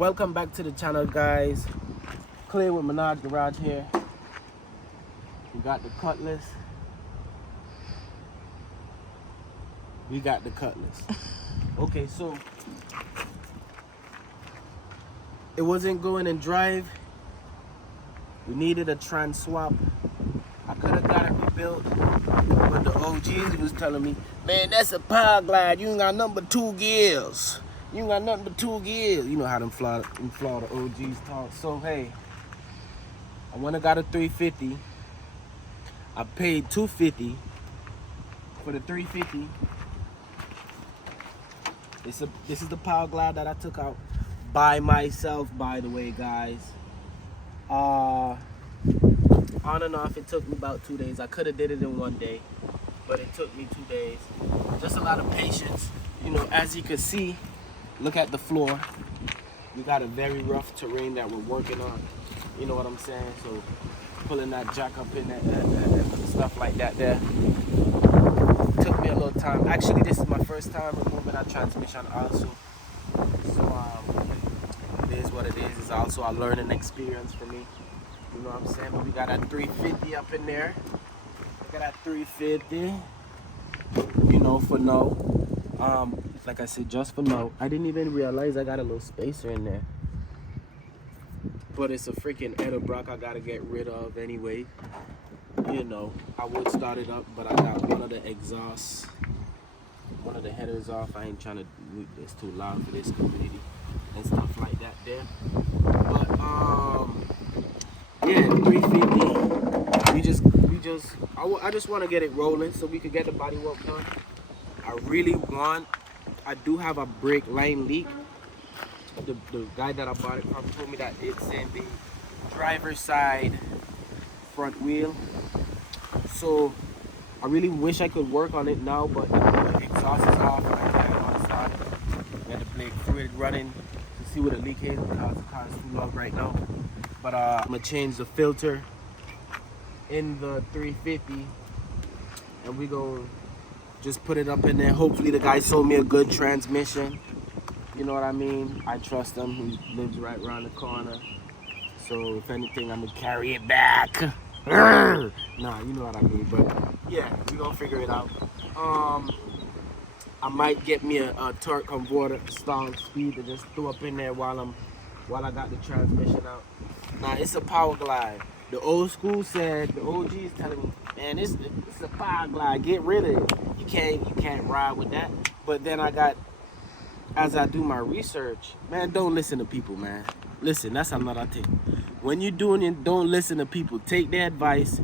Welcome back to the channel, guys. Clay with Menard Garage here. We got the Cutlass. Okay, so it wasn't going in drive. We needed a trans swap. I could have got it rebuilt, but the OGs was telling me, man, that's a Power Glide. You ain't got nothing but 2 gears. You know how them Florida OGs talk. So hey, I went and got a 350. I paid $250 for the 350. This is the Power Glide that I took out by myself, by the way, guys. On and off, it took me about 2 days. I could have did it in 1 day, but it took me 2 days. Just a lot of patience. You know, as you can see, look at the floor. We got a very rough terrain that we're working on. You know what I'm saying? So pulling that jack up in there and stuff like that there. Took me a little time. Actually, this is my first time removing that transmission also. So it is what it is. It's also a learning experience for me. You know what I'm saying? But we got that 350 up in there. Look at that 350. You know, for no. Like I said, just for now. I didn't even realize I got a little spacer in there. But it's a freaking Edelbrock I gotta get rid of anyway. You know, I would start it up, but I got one of the exhausts, one of the headers off. I ain't trying to, it's too loud for this community and stuff like that there. But yeah, 350. I just want to get it rolling so we could get the body work done. I do have a brake line leak. The guy that I bought it from told me that it's in the driver's side front wheel. So I really wish I could work on it now, but the exhaust is off and I can't want to start it. Got the brake fluid running to see where the leak is because the car is too low right now. But I'm gonna change the filter in the 350 and we gonna just put it up in there. Hopefully the guy sold me a good transmission. You know what I mean? I trust him. He lives right around the corner. So if anything, I'm gonna carry it back. Nah, you know what I mean. But yeah, we gonna figure it out. I might get me a torque converter stall speed to just throw up in there while I got the transmission out. Now it's a Power Glide. The old school said, the OG is telling me, man, it's a Power Glide. Get rid of it. You can't ride with that. But then as I do my research, man, don't listen to people, man. Listen, that's another thing. When you're doing it, don't listen to people. Take their advice,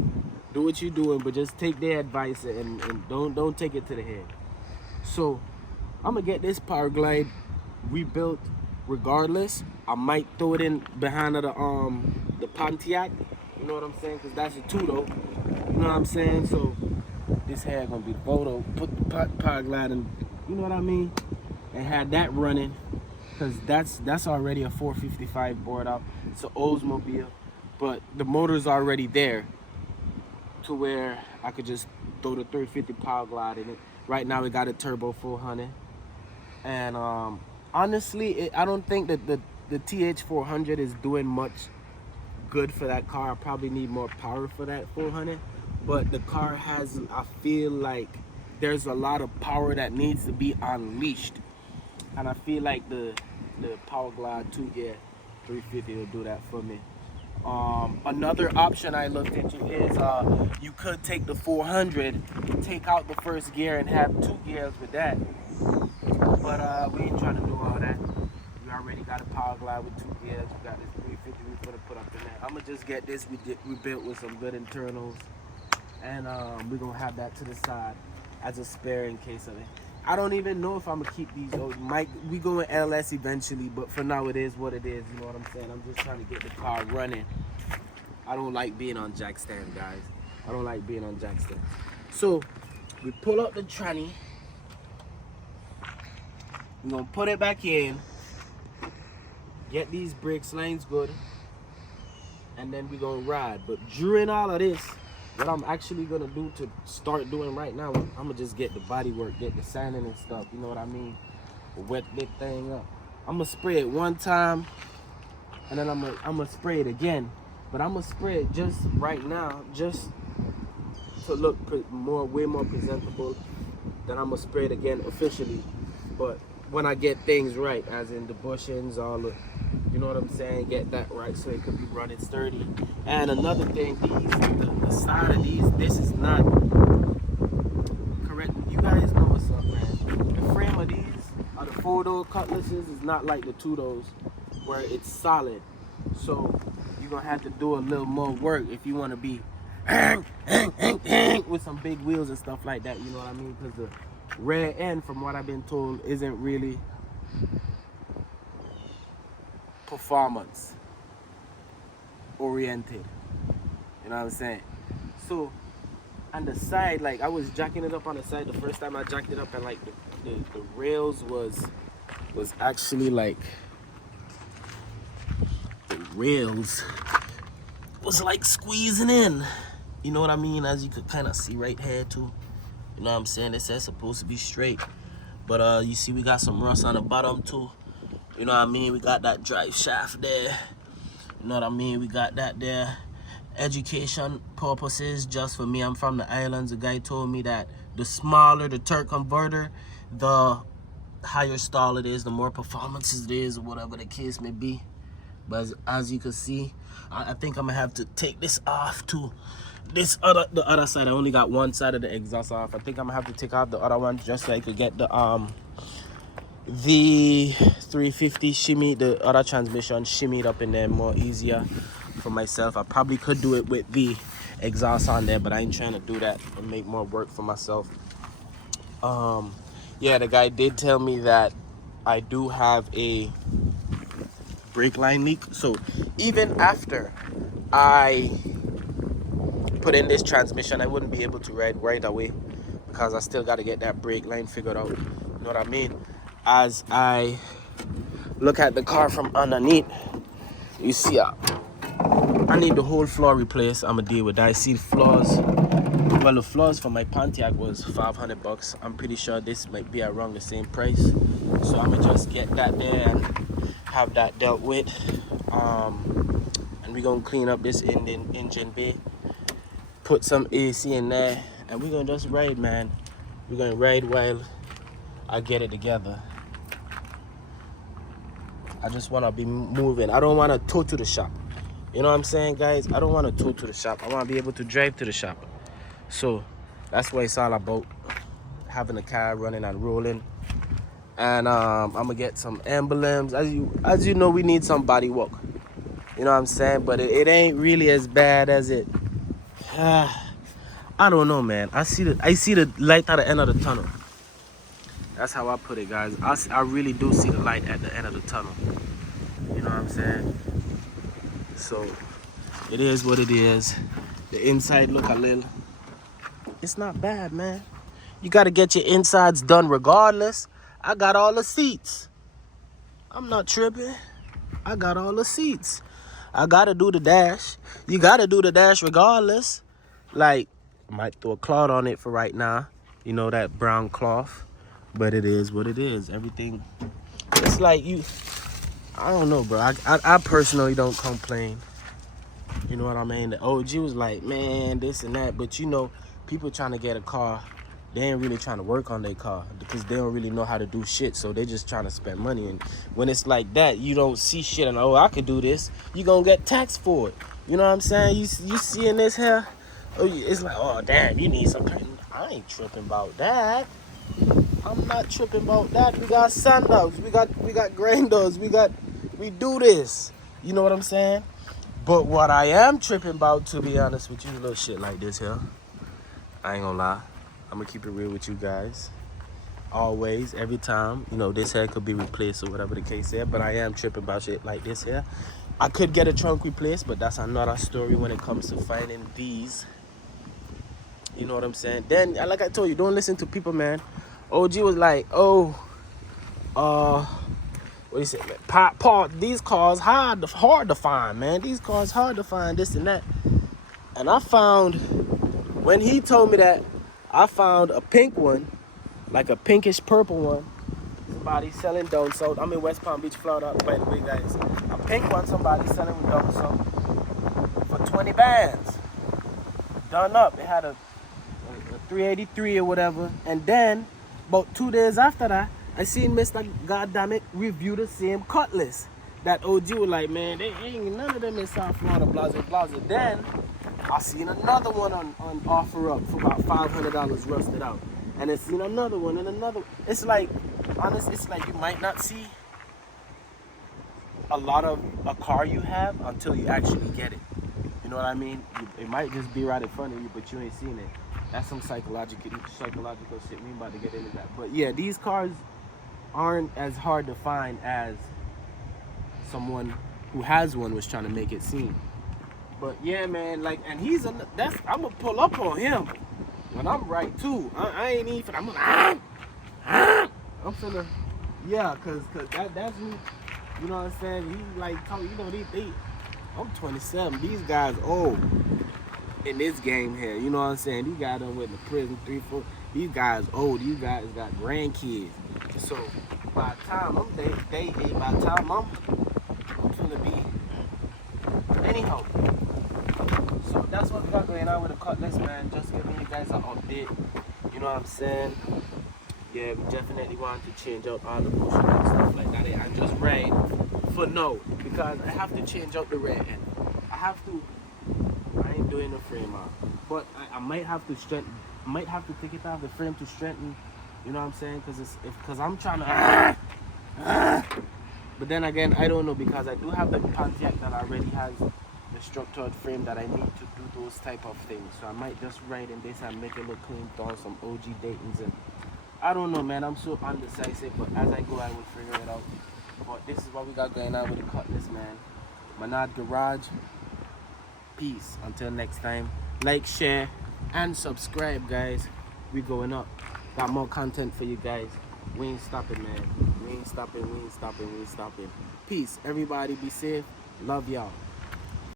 do what you're doing, but just take their advice and don't take it to the head. So I'm gonna get this Power Glide rebuilt regardless. I might throw it in behind the Pontiac. You know what I'm saying? Cause that's a 2-door. You know what I'm saying? So this hair gonna be the photo. Put the Power Glide in. You know what I mean? And had that running, because that's already a 455 board out. It's an Oldsmobile, but the motor's already there to where I could just throw the 350 Power Glide in it. Right now we got a turbo 400, and honestly, I don't think that the TH400 is doing much good for that car. I probably need more power for that 400, but the car has, I feel like there's a lot of power that needs to be unleashed. And I feel like the Power Glide 2-gear 350 will do that for me. Another option I looked into is you could take the 400, take out the first gear and have 2 gears with that. But we ain't trying to do all that. We already got a Power Glide with 2 gears. We got this 350 we're gonna put up in there. I'm gonna just get this rebuilt with some good internals, and we're gonna have that to the side as a spare in case of it. I don't even know if I'm gonna keep these. We go in LS eventually, but for now it is what it is. You know what I'm saying? I'm just trying to get the car running. I don't like being on jack stand, guys. I don't like being on jack stand. So we pull up the tranny. We're gonna put it back in. Get these brakes lines good, and then we're gonna ride. But during all of this, what I'm actually gonna do to start doing right now, I'm gonna just get the body work, get the sanding and stuff, you know what I mean? Wet this thing up. I'm gonna spray it one time and then I'm gonna spray it again. But I'm gonna spray it just right now, just to look way more presentable. Then I'm gonna spray it again officially. But when I get things right, as in the bushings, all the, you know what I'm saying, get that right so it could be running sturdy. And another thing, the side of these, this is not correct. You guys know what's up, man. The frame of these are the 4-door cutlasses is not like the 2-doors where it's solid. So you're gonna have to do a little more work if you want to be with some big wheels and stuff like that. You know what I mean? Because the rear end, from what I've been told, isn't really performance oriented. You know what I'm saying? So on the side, like I was jacking it up on the side the first time I jacked it up, and like the rails was actually like, the rails was like squeezing in. You know what I mean? As you could kind of see right here too. You know what I'm saying? This is supposed to be straight. But you see we got some rust on the bottom too. You know what I mean? We got that drive shaft there. You know what I mean? We got that there. Education purposes, just for me. I'm from the islands. The guy told me that the smaller the torque converter, the higher stall it is, the more performances it is, or whatever the case may be. But as you can see, I think I'm gonna have to take this off too. The other side, I only got one side of the exhaust off. I think I'm gonna have to take off the other one just so I could get the 350 shimmy, the other transmission shimmied up in there more easier for myself. I probably could do it with the exhaust on there, but I ain't trying to do that and make more work for myself. Yeah, the guy did tell me that I do have a brake line leak. So even after I put in this transmission, I wouldn't be able to ride right away because I still got to get that brake line figured out. You know what I mean? As I look at the car from underneath, you see I need the whole floor replaced. I'm gonna deal with that. I see the floors. Well, the floors for my Pontiac was $500. I'm pretty sure this might be around the same price. So I'm gonna just get that there and have that dealt with. And we're gonna clean up this engine bay, put some AC in there, and we're gonna just ride, man. We're gonna ride while I get it together. I just wanna be moving. I don't wanna tow to the shop. You know what I'm saying, guys? I don't wanna tow to the shop. I wanna be able to drive to the shop. So that's what it's all about, having the car running and rolling. And I'm gonna get some emblems. As you know, we need some body work. You know what I'm saying? But it ain't really as bad as it. I don't know, man. I see the light at the end of the tunnel. That's how I put it, guys. I really do see the light at the end of the tunnel. You know what I'm saying? So it is what it is. The inside look a little. It's not bad, man. You got to get your insides done regardless. I got all the seats. I'm not tripping. I got all the seats. I got to do the dash. You got to do the dash regardless. Like, I might throw a cloth on it for right now. You know, that brown cloth. But it is what it is. Everything. It's like you. I don't know, bro. I personally don't complain. You know what I mean? The OG was like, man, this and that. But you know, people trying to get a car, they ain't really trying to work on their car because they don't really know how to do shit. So they just trying to spend money. And when it's like that, you don't see shit and, oh, I could do this. You gonna get taxed for it. You know what I'm saying? You seeing this here? Oh, it's like, oh, damn, you need some. I ain't tripping about that. I'm not tripping about that. We got sand dogs. We got grain dogs. We do this. You know what I'm saying? But what I am tripping about, to be honest with you, little shit like this here. I ain't gonna lie. I'm gonna keep it real with you guys. Always, every time. You know, this hair could be replaced or whatever the case is. But I am tripping about shit like this here. I could get a trunk replaced, but that's another story when it comes to finding these. You know what I'm saying? Then, like I told you, don't listen to people, man. OG was like, oh, what do you say, man? Paul, these cars hard to find, man. These cars hard to find, this and that. And I found, when he told me that, I found a pink one, like a pinkish purple one. Somebody selling down south. I'm in West Palm Beach, Florida, by the way, guys. I pink one, somebody selling with double some for 20 bands. Done up. It had a 383 or whatever. And then, about 2 days after that, I seen Mr. Goddammit review the same Cutlass. That OG was like, man, they ain't none of them in South Florida, blah. Then, I seen another one on offer up for about $500 rusted out. And I seen another one and another. It's like, honest, it's like you might not see a lot of a car you have until you actually get it. You know what I mean? It might just be right in front of you, but you ain't seen it. That's some psychological shit. We ain't about to get into that. But yeah, these cars aren't as hard to find as someone who has one was trying to make it seem. But yeah, man, like, and I'm gonna pull up on him when I'm right too. I ain't even. I'm finna, yeah, cause that's who. You know what I'm saying? He like, you know, I'm 27. These guys old in this game here. You know what I'm saying? These guys done went to prison 3, 4. These guys old. These guys got grandkids. So by the time I'm by the time I'm finna be anyhow. So that's what we got going on with the Cutlass, man. Just giving you guys an update. You know what I'm saying? Yeah, we definitely want to change up all the bullshit and stuff like that. I just read for no, because I have to change up the rear end. I ain't doing the frame out, but I might have to take it out of the frame to strengthen. You know what I'm saying? Because I'm trying to. But then again, I don't know, because I do have the Pontiac that already has the structured frame that I need to do those type of things. So I might just ride in this and make it look clean, throw some OG Daytons and. I don't know, man. I'm so undecisive, but as I go, I will figure it out. But this is what we got going on with the Cutlass, man. Manad Garage. Peace. Until next time. Like, share, and subscribe, guys. We going up. Got more content for you guys. We ain't stopping, man. We ain't stopping. Peace. Everybody be safe. Love y'all.